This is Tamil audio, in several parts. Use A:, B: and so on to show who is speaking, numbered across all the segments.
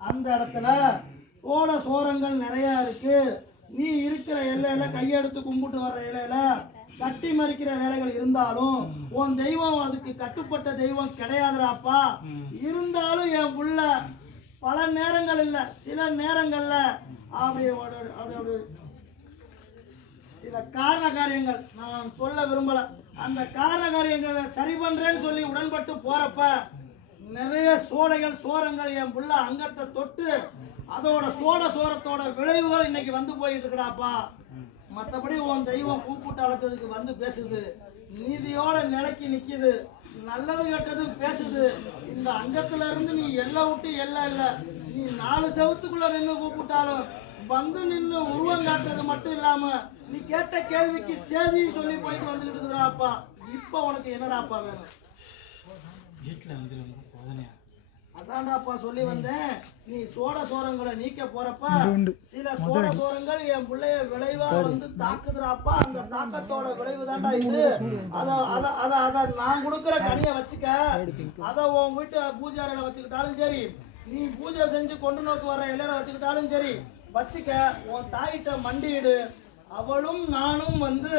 A: அந்த இடத்துல சோழ சோரங்கள் நிறைய இருக்கு. நீ இருக்கிற எல்லையில கையெடுத்து கும்பிட்டு வர்ற இலையில கட்டி மறிக்கிற வேலைகள் இருந்தாலும் உன் தெய்வம் அதுக்கு கட்டுப்பட்ட தெய்வம் கிடையாதுடாப்பா. இருந்தாலும் என் புள்ள பல நேரங்கள் இல்ல சில நேரங்கள்ல அப்படி அப்படி சில காரண காரியங்கள் நான் சொல்ல விரும்பல. அந்த காரண காரியங்களை சரி பண்றேன்னு சொல்லி உடன்பட்டு போறப்ப நிறைய சோடைகள் சோரங்கள் என் புள்ள அங்கத்தை தொட்டு அதோட சோட சோரத்தோட விளைவுகள் இன்னைக்கு வந்து போயிட்டு இருக்குடாப்பா மற்றபடி உன் தெய்வம் கூப்பிட்டு அழைச்சதுக்கு வந்து பேசுது. நீதியோட நிலைக்கு நிற்கிது நல்லது கெட்டது பேசுது. இந்த அங்கத்துல இருந்து நீ எல்லை விட்டு எல்லாம் இல்லை. நீ நாலு செவத்துக்குள்ள நின்று கூப்பிட்டாலும் வந்து நின்று உருவம் காட்டுறது மட்டும் இல்லாம நீ கேட்ட கேள்விக்கு சேதி சொல்லி போயிட்டு வந்துகிட்டு இருக்கிறாப்பா. இப்ப உனக்கு என்னடாப்பா வேணும்?
B: வீட்டில் வந்து ரொம்ப சோதனையா
A: அதான்டாப்பா சொல்லி வந்தேன். நீ சோட சோரங்களை நீக்க போறப்ப சில சோட சோரங்கள் என் பிள்ளைய விளைவா வந்து தாக்குதுறாப்பா அந்த தாக்கத்தோட விளைவு தான்டா இது அத அத அத அத நான் கொடுக்குற கனியை வச்சுக்க. அத உன் வீட்டு பூஜை அறையில வச்சுக்கிட்டாலும் சரி. நீ பூஜை செஞ்சு கொண்டு நோக்கு வர இலையில வச்சுக்கிட்டாலும் சரி. வச்சுக்க. உன் தாயிட்ட மண்டியிடு. அவளும் நானும் வந்து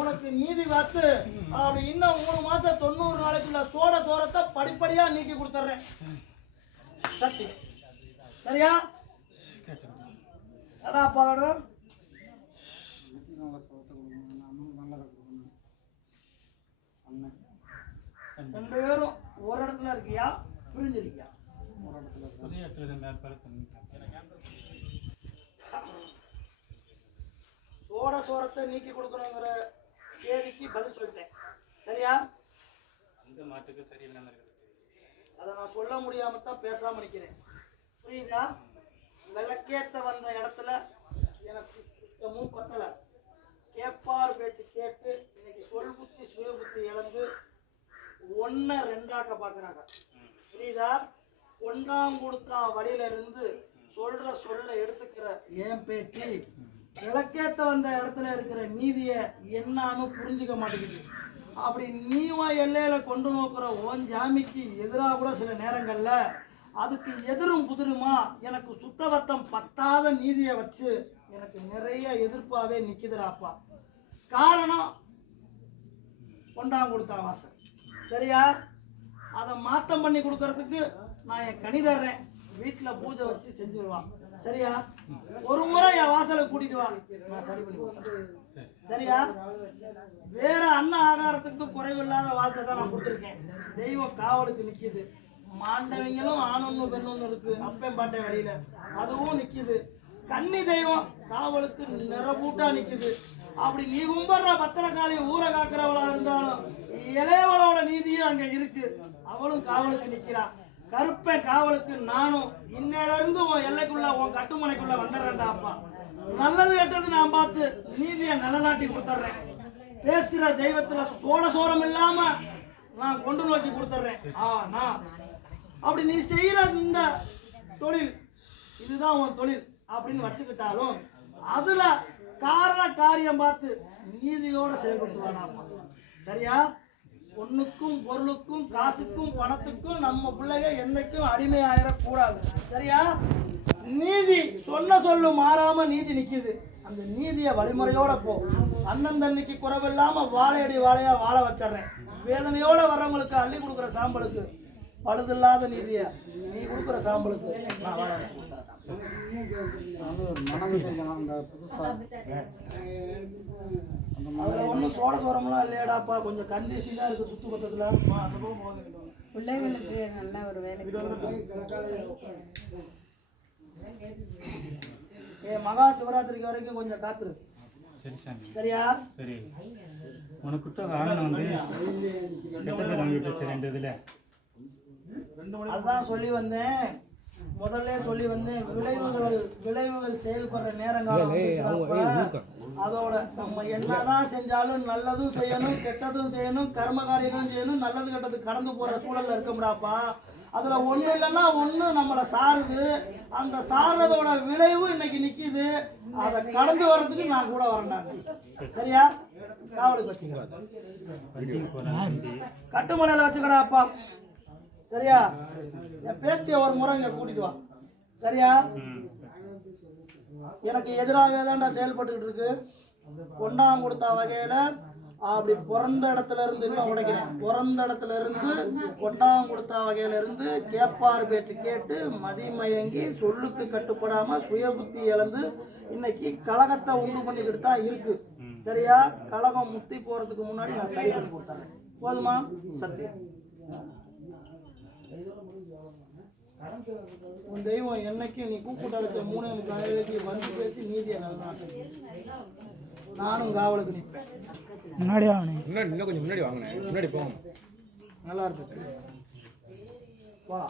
A: உனக்கு நீதி காத்து. அப்படி இன்னும் மூணு மாசம் தொண்ணூறு நாளைக்குள்ள சோட சோரத்தை படிப்படியா நீக்கி கொடுத்துட்றேன் சத்தி சரியா? அடா பாடு ரெண்டு பேரும் ஒரு இடத்துல இருக்கியா? பிரிஞ்சிருக்கியா?
B: புதிய இடத்துல
A: சோட சோரத்தை நீக்கி கொடுக்கணுங்கிற சேதிக்கு பதில் சொல்லிட்டேன். சரியா?
B: அந்த மாட்டுக்கு சரியில்லாம இருக்குது.
A: அதை நான் சொல்ல முடியாம தான் பேசாம நிக்கிறேன். புரியுதா? விளக்கேத்த வந்த இடத்துல எனக்கு சுத்தமும் பத்தல. கேப்பார் பேச்சு கேட்டு இன்னைக்கு சொல் புத்தி சுய புத்தி இழந்து ஒன்ன ரெண்டாக்க பாக்குறாங்க. புரியுதா? ஒன்றாம் கொடுத்தா வழியில இருந்து சொல்ற சொல்ல எடுத்துக்கிற ஏன் பேச்சு விளக்கேத்த வந்த இடத்துல இருக்கிற நீதியை என்னான்னு புரிஞ்சுக்க மாட்டேங்குது. அப்படி நீயும் எல்லையில் எல்லையில கொண்டு நோக்கிற ஓன் ஜாமிக்கு எதிராக கூட சில நேரங்களில் அதுக்கு எதிரும் புதிருமா? எனக்கு சுத்தவத்தம் பத்தாத நீதியை வச்சு எனக்கு நிறைய எதிர்ப்பாகவே நிக்குதுடாப்பா. காரணம் கொண்டாங்க கொடுத்தா வாசல். சரியா? அதை மாத்தம் பண்ணி கொடுக்கறதுக்கு நான் என் கனி தர்றேன். வீட்டில் பூஜை வச்சு செஞ்சிருவான். சரியா? ஒரு முறை என் வாசலை கூட்டிட்டு வா. நான் சரி பண்ணி சரியா? வேற அன்ன ஆகாரத்துக்கு குறைவில்லாத வாழ்க்கை தான் நான் கொடுத்துருக்கேன். தெய்வம் காவலுக்கு நிற்கிது மாண்டவங்களும் ஆணொன்னு பெண்ணொன்னு இருக்கு. அப்பன் பாட்டை வழியில. அதுவும் நிற்கிது கன்னி தெய்வம் காவலுக்கு நிறபூட்டா நிற்கிது அப்படி நீ கும்பிடுற பத்திரக்காளி ஊரை காக்குறவளா இருந்தாலும் இளையவளோட நீதியும் அங்க இருக்கு. அவளும் காவலுக்கு நிக்கிறா. கருப்பை காவலுக்கு நானும் இன்னையில இருந்து உன் எல்லைக்குள்ள உன் கட்டுமனைக்குள்ள வந்துடுறேன்டா அப்பா நல்லது கெட்டது நான் பார்த்து நீதியை நிலநாட்டி கொடுத்துட்றேன். பேசுற தெய்வத்துல சோட சோரம் இல்லாம நான் கொண்டு நோக்கி கொடுத்துட்றேன் ஆ நான் அப்படி நீ செய்யற இந்த தொழில் இதுதான் உன் தொழில் அப்படின்னு வச்சுக்கிட்டாலும் அதுல காரண காரியம் பார்த்து நீதியோட செயல்பட்டு சரியா? பொண்ணுக்கும் பொருளுக்கும் காசுக்கும் பணத்துக்கும் நம்ம பிள்ளைங்க என்னைக்கும் அடிமை ஆயிடக்கூடாது சரியா? நீதி சொன்ன சொல்லு மாறாம நீதி நிக்குது. அந்த நீதியை வழிமுறையோட போ. அண்ணன் தண்ணிக்கு குறைவில்லாம வாழையடி வாழையா வாழ வச்சிடுறேன். வேதனையோட வர்றவங்களுக்கு அள்ளி கொடுக்குற சாம்பலுக்கு. பழுதில்லாத நீதியை நீ கொடுக்குற சாம்பலுக்கு. நான் வாழ வச்சு அதுல ஒன்றும் சோட சோரம்லாம் இல்லையாடாப்பா. கொஞ்சம் கண்டிஷனாக இருக்கு சுத்து பக்கத்தில்
C: பிள்ளைகளுக்கு நல்ல ஒரு வேலை
A: ஏ மகா சிவராத்திரிக்கு வரைக்கும் கொஞ்சம் காத்துரு.
B: சரி சாமி.
A: சரியா?
B: சரி. உனக்கு கொடுத்த ஆணை வந்து கெட்டதை வாங்கிட்டு வச்சு ரெண்டு இதில்?
A: அதான் சொல்லி வந்தேன். முதல்ல சொல்லி வந்தேன் விளைவுகள் விளைவுகள் செயல்படுற வந்துச்சுனாப்பா, அதோட நம்ம என்னதான் செஞ்சாலும் நல்லதும் செய்யணும் கெட்டதும் செய்யணும் கர்ம காரியங்களும் செய்யணும் நல்லது கெட்டது கடந்து போற சூழல்ல இருக்கமுடாப்பா. அதில் ஒன்று இல்லைன்னா ஒன்று நம்மளை சாருது. அந்த சாடுறதோட விளைவு இன்னைக்கு நிற்கிது அதை கடந்து வர்றதுக்கு நான் கூட வரேன் சரியா? காவலுக்கு வச்சுக்கிறேன்
B: வண்டிக்கு
A: சரியா? என் பேத்திய ஒரு முறை இங்கே கூட்டிட்டு வா. சரியா? எனக்கு எதிராகவே தான்டா செயல்பட்டுக்கிட்டு இருக்கு. ஒன்றாம் கொடுத்த வகையில் அப்படி பிறந்த இடத்துல இருந்து இன்னும் உடைக்கிறேன். பிறந்த இடத்துல இருந்து கொண்டாம் கொடுத்த வகையில இருந்து கேப்பார் பேச்சு கேட்டு மதிமயங்கி சொல்லுக்கு கட்டுப்படாம சுய புத்தி இழந்து இன்னைக்கு கழகத்தை உண்டு பண்ணிக்கிட்டு தான் இருக்கு. சரியா? கழகம் முத்தி போறதுக்கு முன்னாடி நான் சரி பண்ணி கொடுத்தேன். போதுமா? சத்தியம். உன் தெய்வம் என்னைக்கும் நீ கூப்பிட்டு அழைச்ச மூணு காலைக்கு வந்து பேசி நீதியை நல்ல நானும் காவலுக்கு நிற்பேன்.
B: முன்னாடியே அவனே
D: முன்னாடி இன்னும் கொஞ்சம் முன்னாடி வாங்கினேன். முன்னாடி போவோம்
A: நல்லா இருக்கு. வா.